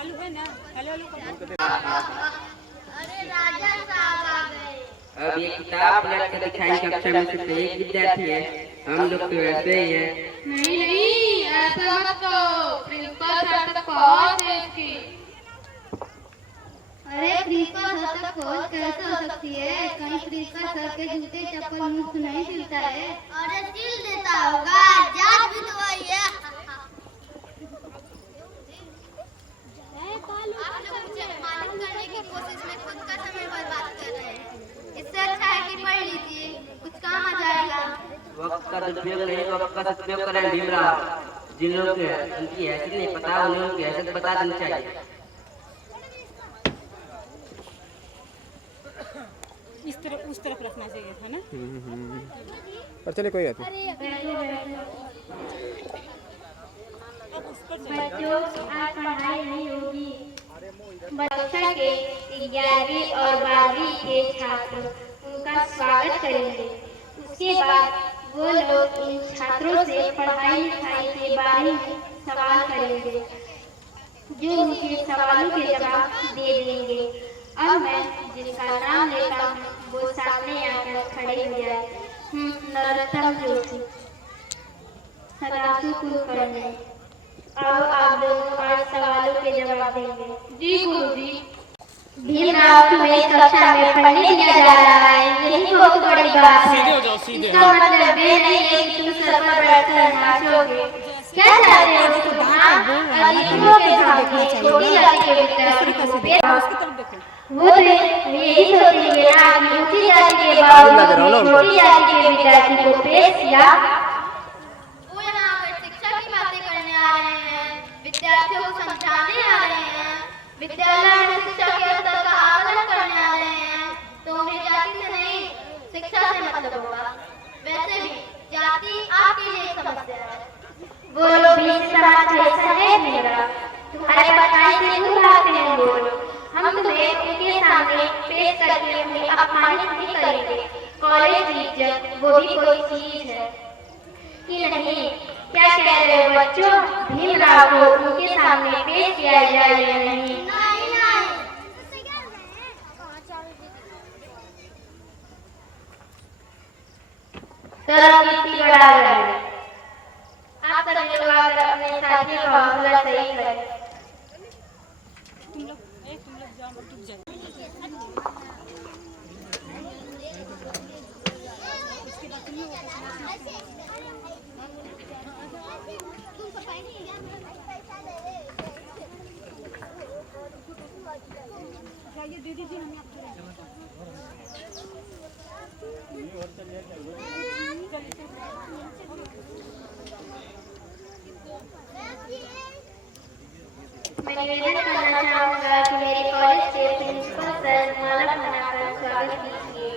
चालू है ना। Hello hello. अरे राजा साहब आ गए। अब ये किताब पलट कर दिखाएंगे कक्षा में सिर्फ एक विद्यार्थी है, हम लोग तो ऐसे ही हैं। नहीं नहीं, ऐसा मत कहो, प्रिंसिपल सर तक पहुंच है इसकी। अरे प्रिंसिपल सर तक पहुंच कैसे हो सकती है? कहीं प्रिंसिपल सर के जूते चप्पल मुफ्त नहीं सिलता है। अरे सिल देता होगा, जात भी तो वही है। आप लोग मुझे अपमानित करने की कोशिश में खुद का समय बर्बाद कर रहे हैं। इससे अच्छा है कि पढ़ लीजिए, कुछ काम आ जाएगा। वक्त का दुरुपयोग नहीं, वक्त का सदुपयोग करें भीमराव। जिन लोगों को उनकी हैसियत नहीं पता, उन्हें उनकी हैसियत बता देनी चाहिए। इस तरफ उस तरफ रखना चाहिए था ना। पर चले कोई बात नहीं। बच्चों, आज पढ़ाई नहीं होगी। बच्चा के 11वीं और 12वीं के छात्र उनका स्वागत करेंगे। उसके बाद वो लोग इन छात्रों से पढ़ाई लिखाई के बारे में सवाल करेंगे, जो उनके सवालों के जवाब दे देंगे। अब मैं जिसका नाम लेता हूँ वो सामने आकर खड़े हो जाए। नरोत्तम जोशी, सदाशिव कुलकर्णी। अब आप दोनों आज सवालों के जवाब देंगे। जी गुरुजी। भीमराव, तुम्हें कक्षा में पढ़ने दिया जा रहा है, यही बहुत बड़ी बात है। इसका मतलब ये नहीं है कि तुम सर पर बैठकर नाचोगे। क्या चाहते हो तुम? हाँ, अतिथियों के सामने छोटी जाति के विद्यार्थी को वो तो यही सोचेंगे ना कि ऊंची जाति के बावजूद छोटी जाति के विद्यार्थी को पेश किया। वो यहाँ पर शिक्षा की बातें करने आ रहे हैं, विद्यार्थियों को समझाने आ रहे हैं, विद्यालय में शिक्षा के स्तर का आकलन करने आ रहे हैं, तो उन्हें जाति से नहीं शिक्षा से मतलब होगा। वैसे भी जाति आपके लिए समस्या है। वो लोग भी समाज का हिस्सा है मेरा। तुम्हारे पढ़ाई से दूर भागते हैं वो लोग। हम तुम्हें उनके सामने पेश करके उन्हें अपमानित नहीं करेंगे। कॉलेज की इज्जत वो भी कोई चीज है कि नहीं? क्या कह रहे हो बच्चों? भीमराव को उनके सामने पेश किया जाए या नहीं? चलो कितनी बड़ा है। आप सभी लोग आकर अपने साथियों का हौसला सही करें। तुम लोग जाओ, टूट जाए। दीदी जी हमें मैं निवेदन करना चाहूँगा कि मेरे कॉलेज के प्रिंसिपल सर माला बनाकर स्वागत कीजिए।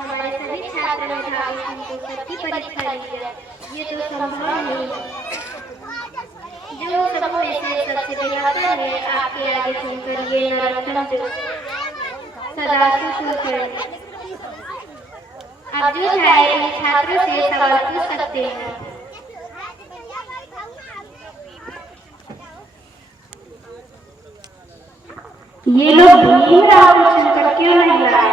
हमारे सभी छात्र मेधावी को सबकी परीक्षा ली है, ये तो संभव नहीं है। जो सब में से सबसे बेहतर है, आपके आगे सुनकर ये नरोत्तम जोशी, सदाशिव कुलकर्णी। आप जो चाहे इन छात्रों से सवाल पूछ सकते हैं। ये लोग भीमराव को सुनकर क्यों नहीं लाए?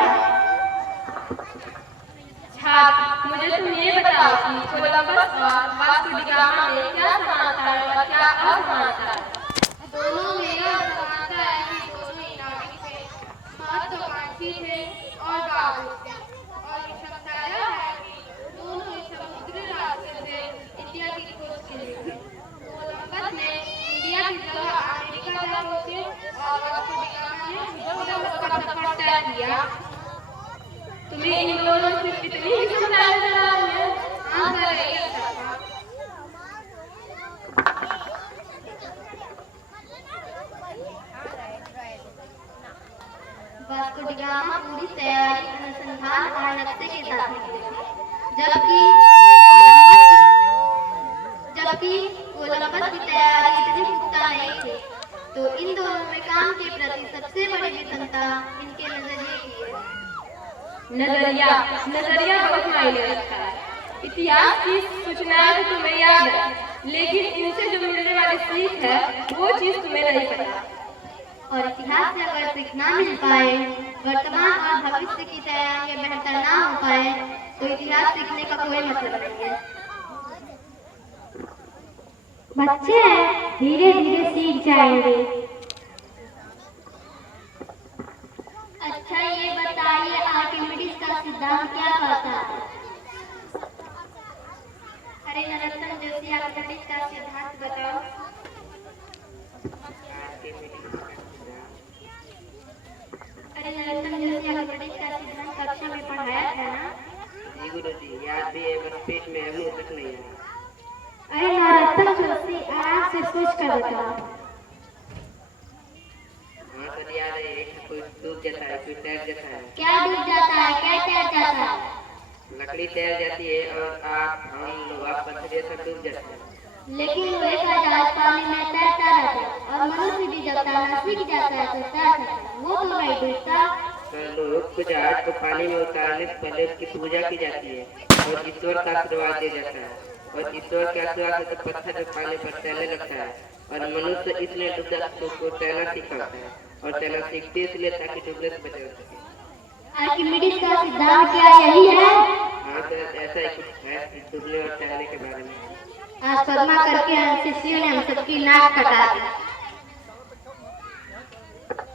मुझे तुम ये बताओ कि कोलंबस और वास्को डी गामा में क्या समानता है और क्या असमानता है? दोनों में यह समानता है कि दोनों ही नाविक थे, महत्वाकांक्षी थे और बाबू थे। और विषमता यह है कि दोनों ही समुद्री रास्ते से इंडिया की खोज के लिए थे। कोलंबस ने इंडिया की जगह अमेरिका तक पहुंचे और वास्को डी गामा ने कोलंबस का सफर तय किया। तुम्हें इन दोनों से कितनी विषमता नजर आ रही है? आंसर है एक तरफा। वास्को डी गामा पूरी तैयारी, अनुसंधान और नक्शे के साथ निकले, जबकि कोलंबस की तैयारी इतनी पुख्ता नहीं थी। तो इन दोनों में काम के प्रति सबसे बड़ी विषमता इनके नजरिए की है। नजरिया बहुत मायने रखता है। इतिहास की सूचनाएं तो तुम्हें याद है, लेकिन इनसे जो मिलने वाली सीख है वो चीज तुम्हें नहीं पता। और इतिहास से अगर सीख ना मिल पाए, वर्तमान और भविष्य की तैयारियां बेहतर ना हो पाए, तो इतिहास सीखने का कोई मतलब नहीं है। बच्चे धीरे धीरे सीख जाएंगे। अच्छा, ये बताइए आर्किमिडीज का सिद्धांत क्या कहता है? अरे नरोत्तम जोशी, आर्किमिडीज का सिद्धांत बताओ। अरे नरोत्तम जोशी, आर्किमिडीज का सिद्धांत कक्षा में पढ़ाया था ना? जी गुरुजी, याद भी है पर पेट में अभी तक नहीं है। अरे नरोत्तम जोशी, आराम से सोच कर बताओ। हाँ सर याद है, एक कोई डूब जाता है, कोई तैर जाता है। क्या डूब जाता है, क्या तैर जाता है? लकड़ी तैर जाती है और आप हम लोग आप पत्थर सब डूब जाते हैं। लेकिन लोहे का जहाज पानी में तैरता रहता है और मनुष्य भी जब तैरना सीख जाता है तो तैर सकता है, वो तो नहीं डूबता। सर लोग को जहाज को पानी में उतारने से पहले उसकी पूजा की जाती है और ईश्वर का आशीर्वाद दिया जाता है, और ईश्वर के आशीर्वाद से तो पत्थर जो पानी पर तैरने लगता है, और मनुष्य इसलिए डूबता को तैरना सीखता है, और तैरना सीखते इसलिए ताकि डूबने से बचा सके। आर्किमिडीज का सिद्धांत क्या यही है? हाँ सर, ऐसा ही कुछ है डूबने और तैरने के बारे में। आज शर्मा करके हम शिष्यों ने हम सबकी नाक कटा दी।